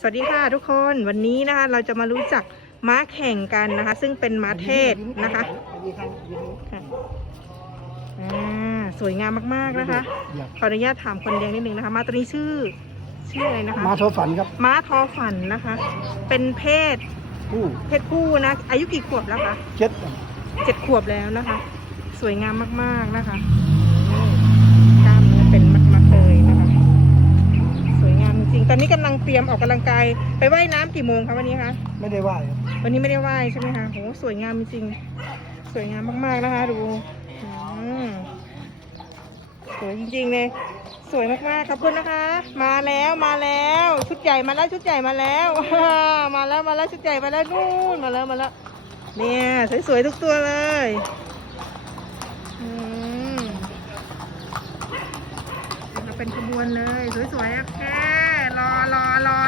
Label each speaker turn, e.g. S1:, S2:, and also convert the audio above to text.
S1: สวัสดีค่ะทุกคนวันนี้นะคะเราจะมารู้จักม้าแข่งกันนะคะ ซึ่งเป็นม้าเทศนะคะค่ะอ่าสวยงามมากๆนะคะ ขออนุญาตถามคนเลี้ยงนิดนึงนะคะม้าตัวนี้ชื่อชื่ออะไรนะคะ
S2: มาโทรฝันครับ
S1: ม้าทอฝันนะคะ เป็นเพศ
S2: ผู้
S1: เพศผู้นะอายุกี่ขวบแล้วคะ
S2: เจ็ด
S1: เจ็ดขวบแล้วนะคะ สวยงามมากๆนะคะกล้ามเนื้อเป็นมากๆเลยนะคะ สวยงามจริงๆต อนนี้กำลังเตรียมออกกำลังกายไปว่ายน้ำกี่โมงคะวันนี้คะ
S2: ไม่ได้ไหวครับ
S1: วันนี้ไม่ได้ว่ายใช่ไหมคะโหสวยงามจริงๆสวยงามมากๆนะคะ ดูอืมสวยจริงๆเลยสวยมากๆขอบคุณนะคะ มาแล้วมาแล้วชุดใหญ่มาแล้วชุดใหญ่มาแล้วมาแล้วมาแล้วชุดใหญ่มาแล้วนู่นมาแล้วมาแล้วเนี่ยสวยๆทุกตัวเลยอืมมาเป็นขบวนเลย สวยๆอะแค่ 啦啦啦